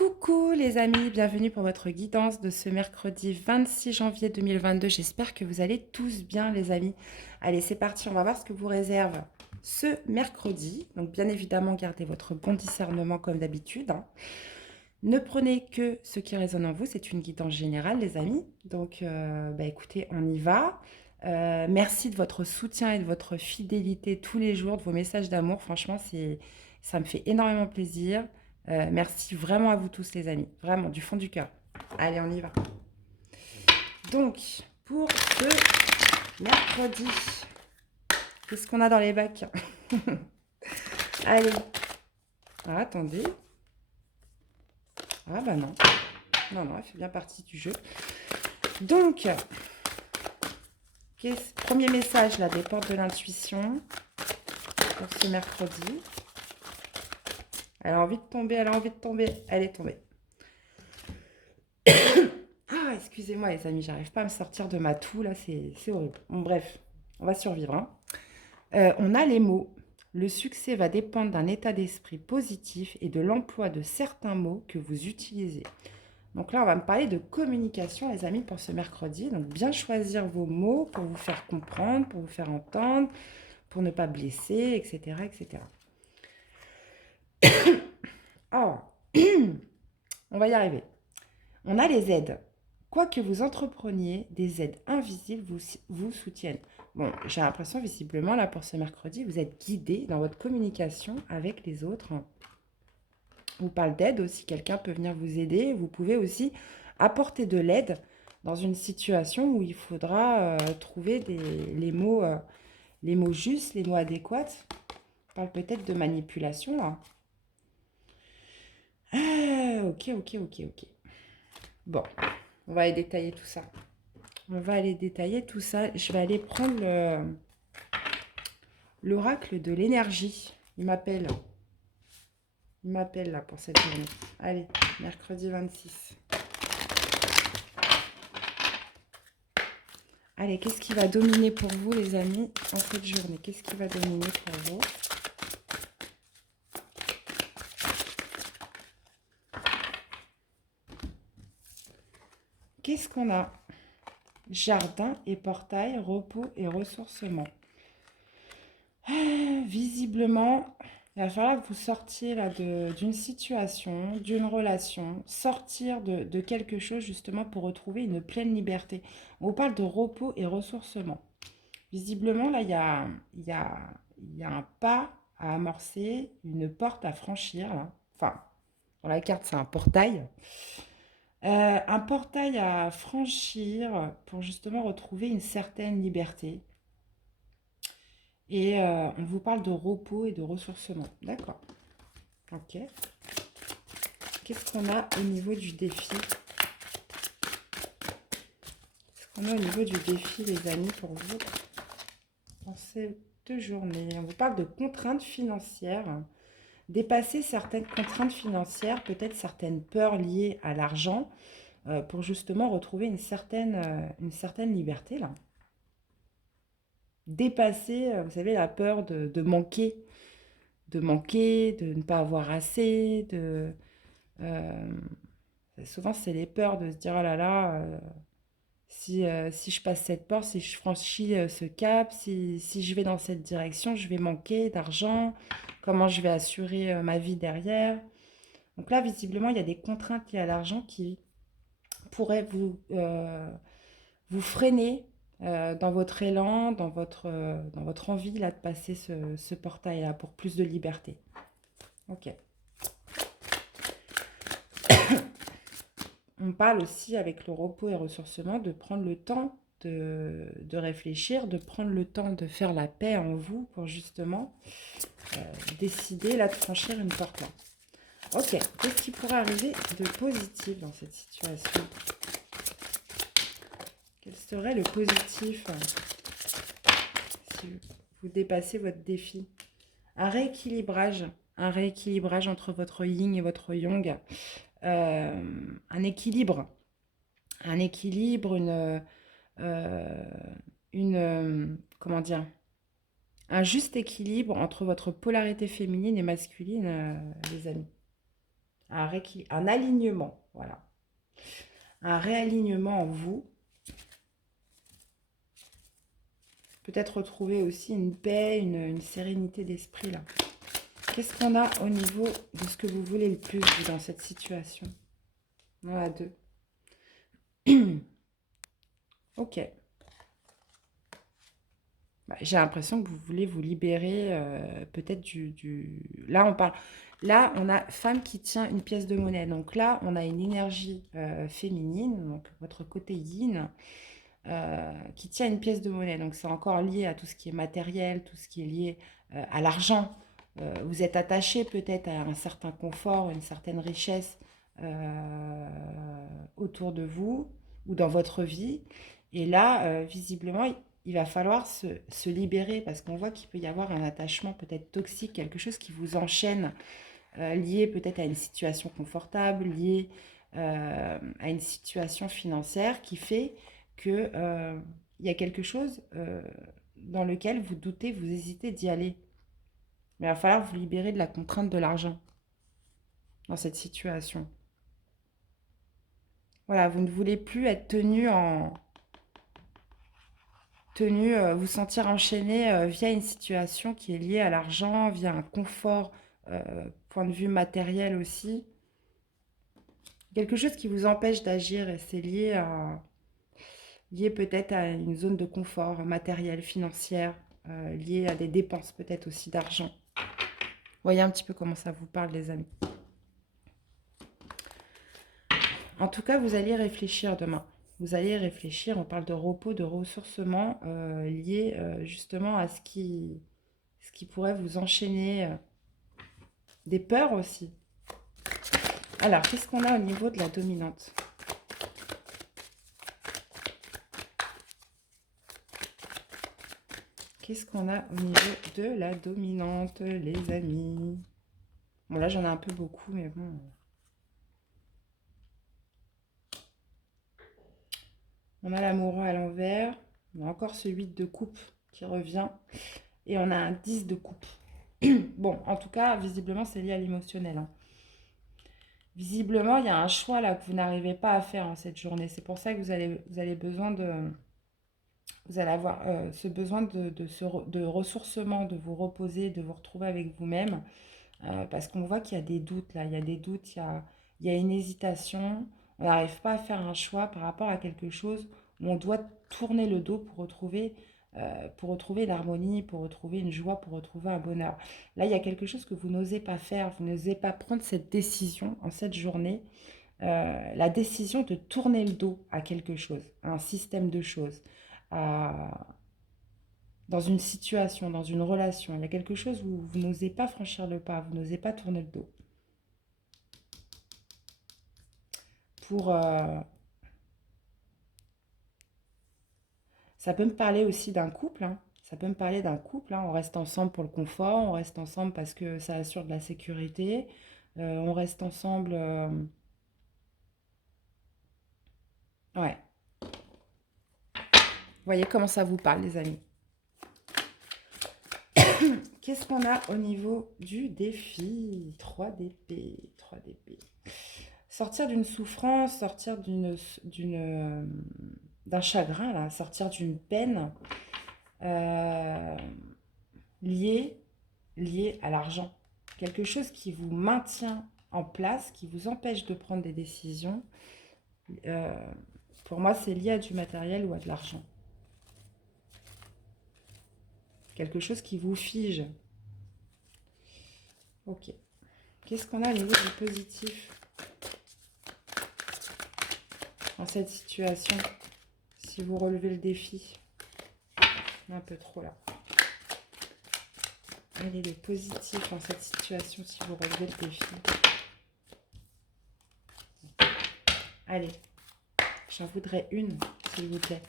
Coucou les amis, bienvenue pour votre guidance de ce mercredi 26 janvier 2022. J'espère que vous allez tous bien les amis. Allez, c'est parti, on va voir ce que vous réserve ce mercredi. Donc bien évidemment, gardez votre bon discernement comme d'habitude, hein. Ne prenez que ce qui résonne en vous, c'est une guidance générale les amis. Donc écoutez, on y va. Merci de votre soutien et de votre fidélité tous les jours, de vos messages d'amour. Franchement, ça me fait énormément plaisir. Merci vraiment à vous tous les amis, vraiment du fond du cœur. Allez, on y va. Donc, pour ce mercredi, qu'est-ce qu'on a dans les bacs? Allez. Ah, attendez. Ah bah non. Non, non, elle fait bien partie du jeu. Donc, premier message là, des portes de l'intuition pour ce mercredi. Elle a envie de tomber, elle a envie de tomber. Elle est tombée. Ah, excusez-moi les amis, j'arrive pas à me sortir de ma toux là, c'est horrible. Bon, bref, on va survivre, hein. On a les mots. Le succès va dépendre d'un état d'esprit positif et de l'emploi de certains mots que vous utilisez. Donc là, on va me parler de communication, les amis, pour ce mercredi. Donc bien choisir vos mots pour vous faire comprendre, pour vous faire entendre, pour ne pas blesser, etc., etc. Alors, on va y arriver. On a les aides. Quoi que vous entrepreniez, des aides invisibles vous soutiennent. Bon, j'ai l'impression visiblement, là, pour ce mercredi, vous êtes guidé dans votre communication avec les autres. On parle d'aide aussi, quelqu'un peut venir vous aider. Vous pouvez aussi apporter de l'aide dans une situation où il faudra trouver les mots justes, les mots adéquats. On parle peut-être de manipulation, là. Ah, ok, ok, ok, ok. Bon, on va aller détailler tout ça. On va aller détailler tout ça. Je vais aller prendre l'oracle de l'énergie. Il m'appelle. Il m'appelle là pour cette journée. Allez, mercredi 26. Allez, qu'est-ce qui va dominer pour vous les amis en cette journée? Qu'est-ce qui va dominer pour vous? Qu'est-ce qu'on a? Jardin et portail, repos et ressourcement. Visiblement, il va falloir que vous sortiez là d'une situation, d'une relation, sortir de quelque chose justement pour retrouver une pleine liberté. On vous parle de repos et ressourcement. Visiblement, là, il y a un pas à amorcer, une porte à franchir, là. Enfin, dans la carte, c'est un portail. Un portail à franchir pour justement retrouver une certaine liberté. Et on vous parle de repos et de ressourcement. D'accord. Ok. Qu'est-ce qu'on a au niveau du défi? Qu'est-ce qu'on a au niveau du défi, les amis, pour vous dans cette journée? On vous parle de contraintes financières. Dépasser certaines contraintes financières, peut-être certaines peurs liées à l'argent, pour justement retrouver une certaine liberté, là. Dépasser, vous savez, la peur de manquer, de ne pas avoir assez, euh, souvent, c'est les peurs de se dire, oh là là, si je passe cette porte, si je franchis ce cap, si je vais dans cette direction, je vais manquer d'argent, comment je vais assurer ma vie derrière. Donc là, visiblement, il y a des contraintes liées à l'argent qui pourraient vous freiner dans votre élan, dans votre envie là, de passer ce portail-là pour plus de liberté. Ok. On parle aussi avec le repos et ressourcement de prendre le temps de réfléchir, de prendre le temps de faire la paix en vous pour justement décider là de franchir une porte là. Ok, qu'est-ce qui pourrait arriver de positif dans cette situation? Quel serait le positif si vous dépassez votre défi? Un rééquilibrage entre votre yin et votre yang. Un équilibre, euh, comment dire, un juste équilibre entre votre polarité féminine et masculine, les amis. un alignement, voilà. Un réalignement en vous. Peut-être retrouver aussi une paix, une sérénité d'esprit là. Qu'est-ce qu'on a au niveau de ce que vous voulez le plus vous, dans cette situation? On a deux. Ok. Bah, j'ai l'impression que vous voulez vous libérer peut-être Là, on parle... Là, on a femme qui tient une pièce de monnaie. Donc là, on a une énergie féminine, donc votre côté yin, qui tient une pièce de monnaie. Donc c'est encore lié à tout ce qui est matériel, tout ce qui est lié à l'argent. Vous êtes attaché peut-être à un certain confort, une certaine richesse autour de vous ou dans votre vie. Et là, visiblement, il va falloir se libérer parce qu'on voit qu'il peut y avoir un attachement peut-être toxique, quelque chose qui vous enchaîne, lié peut-être à une situation confortable, lié à une situation financière qui fait que il y a quelque chose dans lequel vous doutez, vous hésitez d'y aller. Mais il va falloir vous libérer de la contrainte de l'argent dans cette situation. Voilà, vous ne voulez plus être tenu, vous sentir enchaîné via une situation qui est liée à l'argent, via un confort, point de vue matériel aussi. Quelque chose qui vous empêche d'agir et c'est lié peut-être à une zone de confort matériel, financière, lié à des dépenses peut-être aussi d'argent. Voyez un petit peu comment ça vous parle, les amis. En tout cas, vous allez réfléchir demain. Vous allez réfléchir, on parle de repos, de ressourcement lié justement à ce qui pourrait vous enchaîner. Des peurs aussi. Alors, qu'est-ce qu'on a au niveau de la dominante? Qu'est-ce qu'on a au niveau de la dominante, les amis? Bon, là, j'en ai un peu beaucoup, mais bon. On a l'amoureux à l'envers. On a encore ce 8 de coupe qui revient. Et on a un 10 de coupe. Bon, en tout cas, visiblement, c'est lié à l'émotionnel. Hein. Visiblement, il y a un choix là que vous n'arrivez pas à faire en cette journée. C'est pour ça que vous allez besoin de... Vous allez avoir ce besoin de ressourcement, de vous reposer, de vous retrouver avec vous-même. Parce qu'on voit qu'il y a des doutes là. Il y a des doutes, il y a une hésitation. On n'arrive pas à faire un choix par rapport à quelque chose où on doit tourner le dos pour retrouver l'harmonie, pour retrouver une joie, pour retrouver un bonheur. Là, il y a quelque chose que vous n'osez pas faire. Vous n'osez pas prendre cette décision en cette journée. La décision de tourner le dos à quelque chose, à un système de choses, dans une situation, dans une relation. Il y a quelque chose où vous n'osez pas franchir le pas, vous n'osez pas tourner le dos. Ça peut me parler aussi d'un couple, hein. Ça peut me parler d'un couple, hein. On reste ensemble pour le confort, on reste ensemble parce que ça assure de la sécurité, on reste ensemble... Ouais. Vous voyez comment ça vous parle, les amis. Qu'est-ce qu'on a au niveau du défi? 3 d'épée, 3 d'épée. Sortir d'une souffrance, sortir d'un chagrin, là, sortir d'une peine liée à l'argent. Quelque chose qui vous maintient en place, qui vous empêche de prendre des décisions. Pour moi, c'est lié à du matériel ou à de l'argent. Quelque chose qui vous fige. Ok. Qu'est-ce qu'on a au niveau du positif dans cette situation? Si vous relevez le défi. Un peu trop là. Quel est le positif dans cette situation si vous relevez le défi? Allez, j'en voudrais une, s'il vous plaît.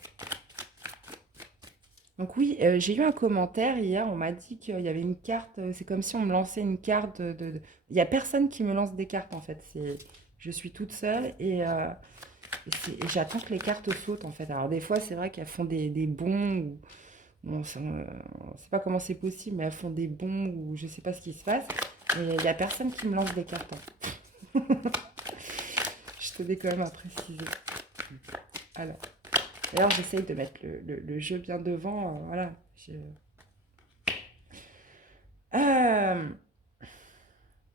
Donc oui, j'ai eu un commentaire hier, on m'a dit qu'il y avait une carte, c'est comme si on me lançait une carte Il n'y a personne qui me lance des cartes en fait, je suis toute seule et j'attends que les cartes sautent en fait. Alors des fois c'est vrai qu'elles font des bons, ou, bon, on ne sait pas comment c'est possible, mais elles font des bons ou je ne sais pas ce qui se passe. Et il n'y a personne qui me lance des cartes. Hein. Je tenais quand même à préciser. Alors, d'ailleurs, j'essaye de mettre le jeu bien devant. Voilà. Euh,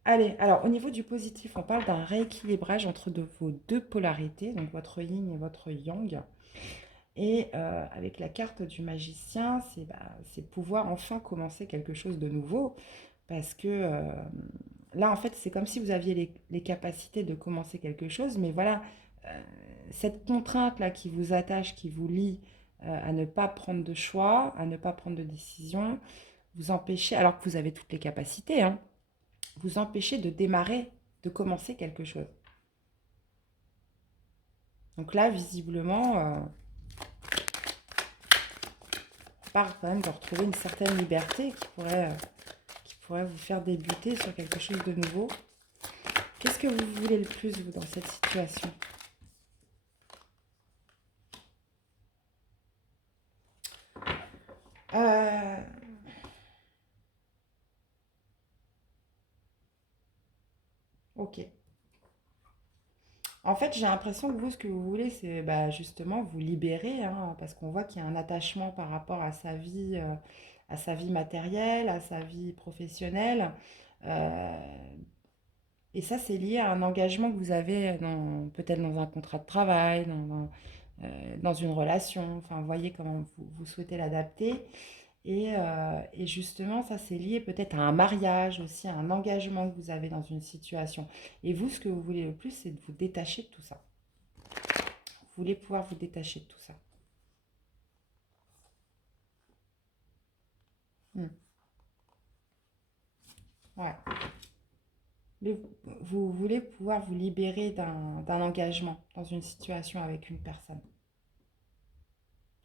Allez, alors au niveau du positif, on parle d'un rééquilibrage entre vos deux polarités, donc votre yin et votre yang. Et avec la carte du magicien, c'est pouvoir enfin commencer quelque chose de nouveau. Parce que là, en fait, c'est comme si vous aviez les capacités de commencer quelque chose. Mais voilà, euh, cette contrainte-là qui vous attache, qui vous lie à ne pas prendre de choix, à ne pas prendre de décision, vous empêchez, alors que vous avez toutes les capacités, hein, vous empêchez de démarrer, de commencer quelque chose. Donc là, visiblement, on parle quand même de retrouver une certaine liberté qui pourrait vous faire débuter sur quelque chose de nouveau. Qu'est-ce que vous voulez le plus, vous, dans cette situation? Euh, ok. En fait, j'ai l'impression que vous, ce que vous voulez, c'est justement vous libérer, hein, parce qu'on voit qu'il y a un attachement par rapport à sa vie matérielle, à sa vie professionnelle. Euh, et ça, c'est lié à un engagement que vous avez peut-être dans un contrat de travail, dans une relation. Enfin, vous voyez comment vous souhaitez l'adapter. Et justement, ça, c'est lié peut-être à un mariage aussi, à un engagement que vous avez dans une situation. Et vous, ce que vous voulez le plus, c'est de vous détacher de tout ça. Vous voulez pouvoir vous détacher de tout ça. Hmm. Ouais. Le- Vous voulez pouvoir vous libérer d'un engagement dans une situation avec une personne.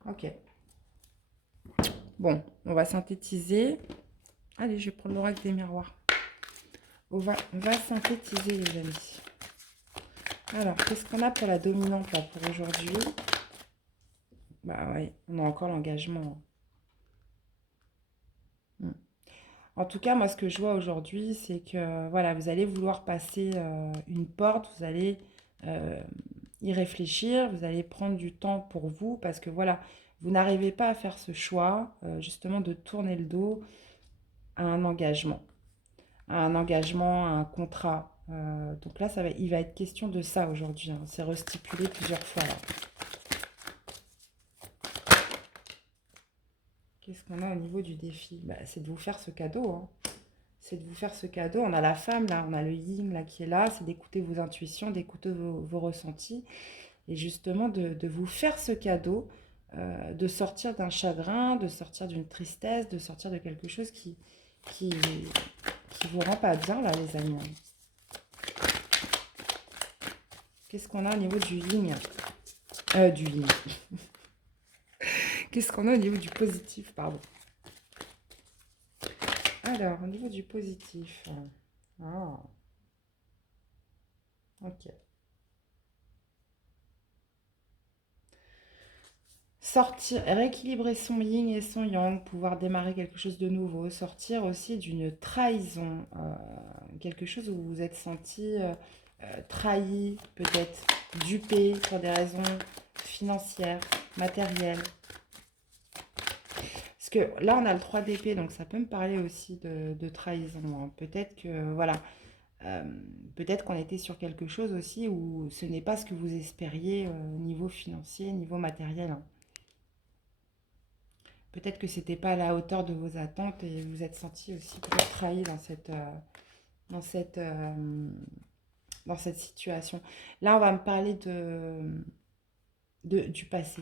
Ok. Bon, on va synthétiser. Allez, je vais prendre l'oracle des miroirs. On va synthétiser, les amis. Alors, qu'est-ce qu'on a pour la dominante là pour aujourd'hui? Bah ouais, on a encore l'engagement. Hmm. En tout cas, moi, ce que je vois aujourd'hui, c'est que voilà, vous allez vouloir passer une porte, vous allez euh, y réfléchir, vous allez prendre du temps pour vous, parce que voilà, vous n'arrivez pas à faire ce choix, justement, de tourner le dos à un engagement, à un contrat. Donc là, il va être question de ça aujourd'hui, hein. C'est restipulé plusieurs fois là. Qu'est-ce qu'on a au niveau du défi? C'est de vous faire ce cadeau, hein. C'est de vous faire ce cadeau. On a la femme, là, on a le yin, là, qui est là. C'est d'écouter vos intuitions, d'écouter vos ressentis. Et justement, de vous faire ce cadeau, de sortir d'un chagrin, de sortir d'une tristesse, de sortir de quelque chose qui, qui vous rend pas bien, là, les amis. Qu'est-ce qu'on a au niveau du yin? Du yin. Qu'est-ce qu'on a au niveau du positif, pardon? Alors, au niveau du positif. Ah, ok. Sortir, rééquilibrer son yin et son yang, pouvoir démarrer quelque chose de nouveau, sortir aussi d'une trahison, quelque chose où vous vous êtes senti trahi, peut-être dupé pour des raisons financières, matérielles. Parce que là, on a le 3 d'épée, donc ça peut me parler aussi de trahison, hein. Peut-être que, voilà, euh, peut-être qu'on était sur quelque chose aussi où ce n'est pas ce que vous espériez niveau financier, niveau matériel, hein. Peut-être que c'était pas à la hauteur de vos attentes et vous êtes senti aussi peut-être trahi dans cette, euh, dans cette situation. Là, on va me parler du passé.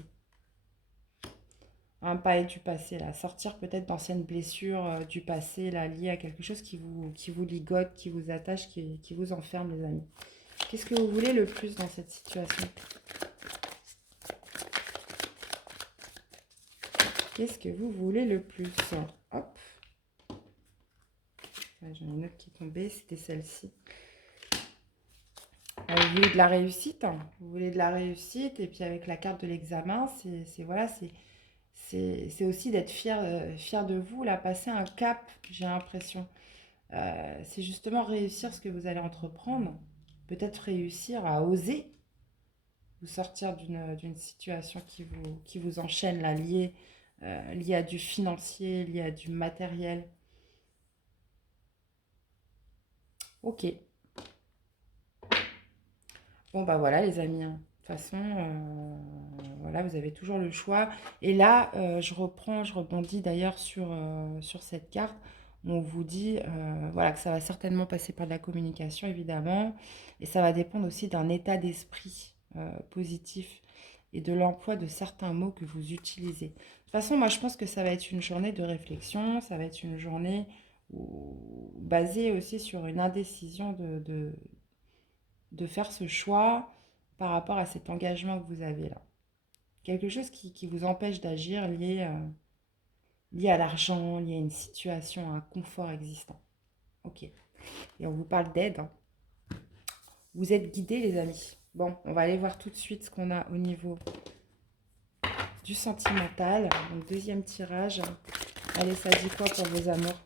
On va me parler du passé, là. Sortir peut-être d'anciennes blessures du passé, là, liées à quelque chose qui vous ligote, qui vous attache, qui vous enferme, les amis. Qu'est-ce que vous voulez le plus dans cette situation? Qu'est-ce que vous voulez le plus? Hop. J'en ai une autre qui est tombée, c'était celle-ci. Vous voulez de la réussite, hein. Vous voulez de la réussite, et puis avec la carte de l'examen, voilà, c'est aussi d'être fier, fier de vous, là, passer un cap, j'ai l'impression. C'est justement réussir ce que vous allez entreprendre. peut-être réussir à oser vous sortir d'une situation qui vous enchaîne, là, liée à du financier, liée à du matériel. Ok. Bon, bah voilà, les amis, hein. De toute façon, voilà, vous avez toujours le choix. Et là, je rebondis d'ailleurs sur cette carte. On vous dit voilà, que ça va certainement passer par de la communication, évidemment. Et ça va dépendre aussi d'un état d'esprit positif et de l'emploi de certains mots que vous utilisez. De toute façon, moi, je pense que ça va être une journée de réflexion. Ça va être une journée basée aussi sur une indécision de faire ce choix par rapport à cet engagement que vous avez là. Quelque chose qui vous empêche d'agir lié à l'argent, lié à une situation, à un confort existant. Ok. Et on vous parle d'aide, hein. Vous êtes guidés, les amis. Bon, on va aller voir tout de suite ce qu'on a au niveau du sentimental. Donc, deuxième tirage. Allez, ça dit quoi pour vos amours?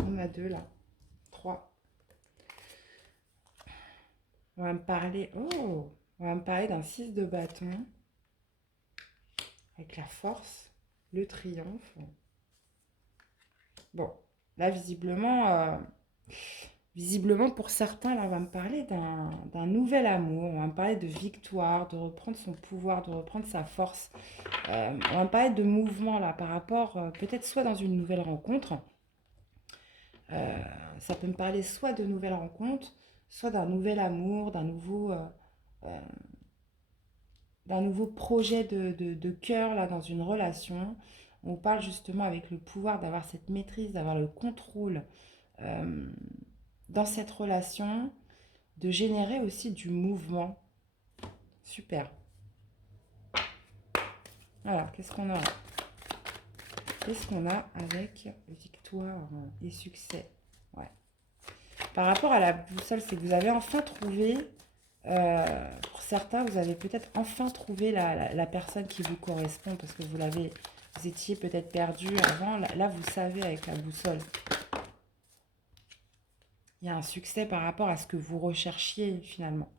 On a 2 là. 3. On va me parler... Oh! On va me parler d'un 6 de bâton. Avec la force, le triomphe. Bon, là, visiblement pour certains, là, on va me parler d'un nouvel amour. On va me parler de victoire, de reprendre son pouvoir, de reprendre sa force. On va me parler de mouvement, là, par rapport, peut-être soit dans une nouvelle rencontre. Euh, Ça peut me parler soit de nouvelles rencontres, soit d'un nouvel amour, euh, d'un nouveau projet de cœur là, dans une relation. On parle justement avec le pouvoir d'avoir cette maîtrise, d'avoir le contrôle euh, dans cette relation, de générer aussi du mouvement. Super. Alors, qu'est-ce qu'on a? Qu'est-ce qu'on a avec victoire et succès? Ouais. Par rapport à la boussole, c'est que vous avez enfin trouvé, pour certains, vous avez peut-être enfin trouvé la personne qui vous correspond parce que vous étiez peut-être perdu avant. Là, vous savez avec la boussole. Il y a un succès par rapport à ce que vous recherchiez finalement.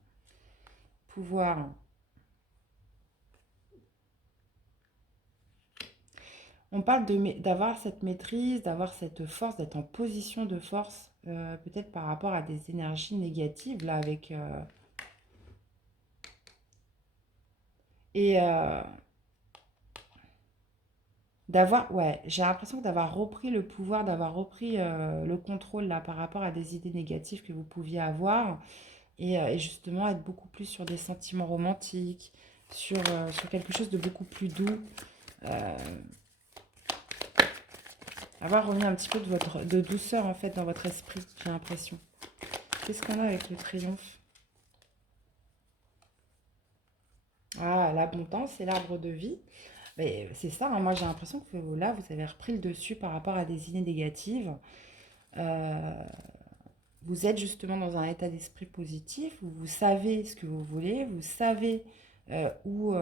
Pouvoir. On parle d'avoir cette maîtrise, d'avoir cette force, d'être en position de force, peut-être par rapport à des énergies négatives, là, avec... et d'avoir, ouais, j'ai l'impression d'avoir repris le pouvoir, d'avoir repris le contrôle, là, par rapport à des idées négatives que vous pouviez avoir, et justement être beaucoup plus sur des sentiments romantiques, sur quelque chose de beaucoup plus doux. euh, Avoir remis un petit peu de douceur, en fait, dans votre esprit, j'ai l'impression. Qu'est-ce qu'on a avec le triomphe? Ah, l'abondance et l'arbre de vie. Mais c'est ça, hein, moi j'ai l'impression que là, vous avez repris le dessus par rapport à des idées négatives. Euh, Vous êtes justement dans un état d'esprit positif, où vous savez ce que vous voulez, vous savez où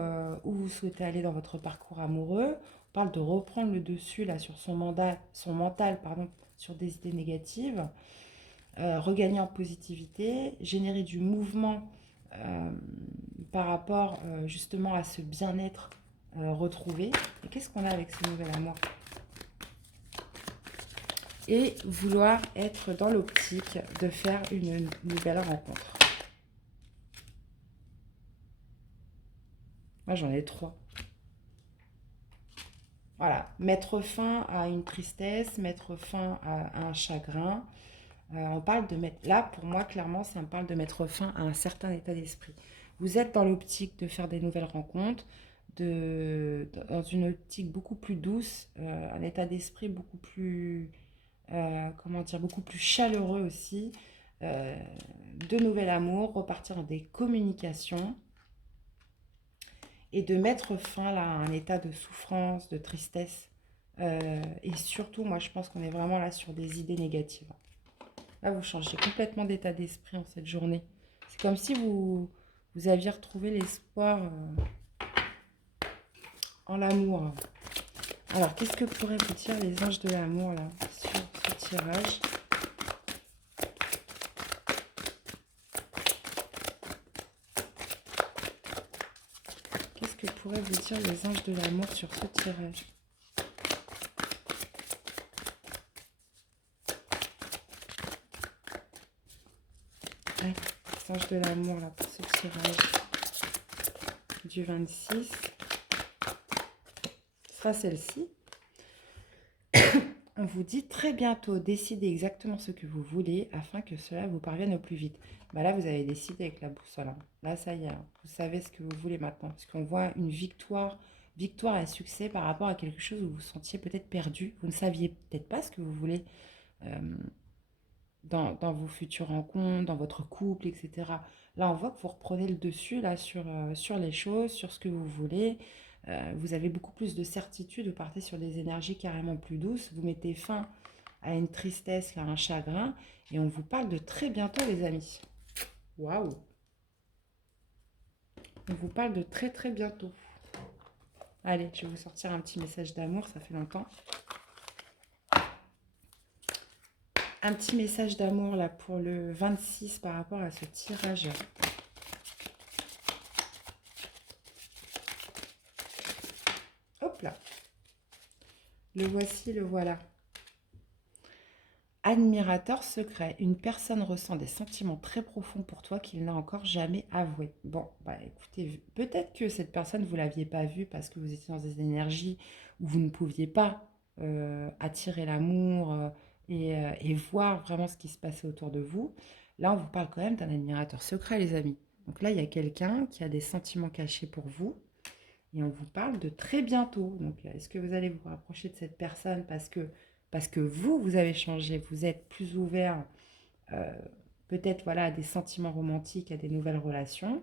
vous souhaitez aller dans votre parcours amoureux. On parle de reprendre le dessus là sur son mental, pardon, sur des idées négatives. Regagner en positivité, générer du mouvement euh, par rapport justement à ce bien-être retrouvé. Et qu'est-ce qu'on a avec ce nouvel amour? Et vouloir être dans l'optique de faire une nouvelle rencontre. Moi, j'en ai 3. Voilà, mettre fin à une tristesse, mettre fin à un chagrin. On parle de mettre... Là, pour moi, clairement, ça me parle de mettre fin à un certain état d'esprit. Vous êtes dans l'optique de faire des nouvelles rencontres, dans une optique beaucoup plus douce, un état d'esprit beaucoup plus, comment dire, beaucoup plus chaleureux aussi, euh, de nouvel amour, repartir dans des communications et de mettre fin là, à un état de souffrance, de tristesse. Et surtout, moi, je pense qu'on est vraiment là sur des idées négatives. Là, vous changez complètement d'état d'esprit en cette journée. C'est comme si vous aviez retrouvé l'espoir en l'amour. Alors, qu'est-ce que pourraient vous dire les anges de l'amour là sur ce tirage? que pourraient vous dire les anges de l'amour sur ce tirage? Ouais, les anges de l'amour là pour ce tirage du 26. Ce sera celle-ci. On vous dit très bientôt, décidez exactement ce que vous voulez afin que cela vous parvienne au plus vite. Bah là, vous avez décidé avec la boussole, hein. Là, ça y est, hein. Vous savez ce que vous voulez maintenant. Parce qu'on voit une victoire, victoire et succès par rapport à quelque chose où vous vous sentiez peut-être perdu. Vous ne saviez peut-être pas ce que vous voulez euh, dans vos futures rencontres, dans votre couple, etc. Là, on voit que vous reprenez le dessus là, sur les choses, sur ce que vous voulez. Vous avez beaucoup plus de certitude, vous partez sur des énergies carrément plus douces. Vous mettez fin à une tristesse, à un chagrin. Et on vous parle de très bientôt, les amis. Waouh! On vous parle de très très bientôt. Allez, je vais vous sortir un petit message d'amour, ça fait longtemps. Un petit message d'amour là pour le 26 par rapport à ce tirage. Hop là. Le voici, le voilà. Admirateur secret. Une personne ressent des sentiments très profonds pour toi qu'il n'a encore jamais avoué. Bon, bah écoutez, peut-être que cette personne, vous ne l'aviez pas vue parce que vous étiez dans des énergies où vous ne pouviez pas attirer l'amour et voir vraiment ce qui se passait autour de vous. Là, on vous parle quand même d'un admirateur secret, les amis. Donc là, il y a quelqu'un qui a des sentiments cachés pour vous. Et on vous parle de très bientôt. Donc, est-ce que vous allez vous rapprocher de cette personne parce que vous, vous avez changé, vous êtes plus ouvert euh, peut-être voilà, à des sentiments romantiques, à des nouvelles relations.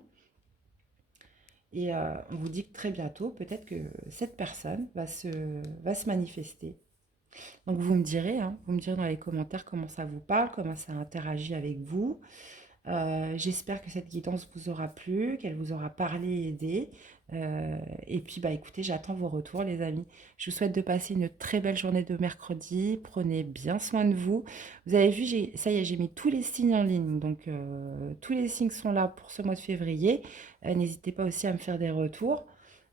Et on vous dit que très bientôt, peut-être que cette personne va se manifester. Donc, vous me direz, hein, vous me direz dans les commentaires comment ça vous parle, comment ça interagit avec vous. J'espère que cette guidance vous aura plu, qu'elle vous aura parlé et aidé. Et puis, bah, écoutez, j'attends vos retours, les amis. Je vous souhaite de passer une très belle journée de mercredi. Prenez bien soin de vous. Vous avez vu, ça y est, j'ai mis tous les signes en ligne. Donc, tous les signes sont là pour ce mois de février. N'hésitez pas aussi à me faire des retours.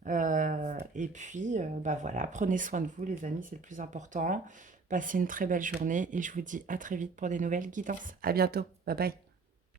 Et puis, bah voilà, prenez soin de vous, les amis, c'est le plus important. Passez une très belle journée et je vous dis à très vite pour des nouvelles guidances. À bientôt. Bye bye.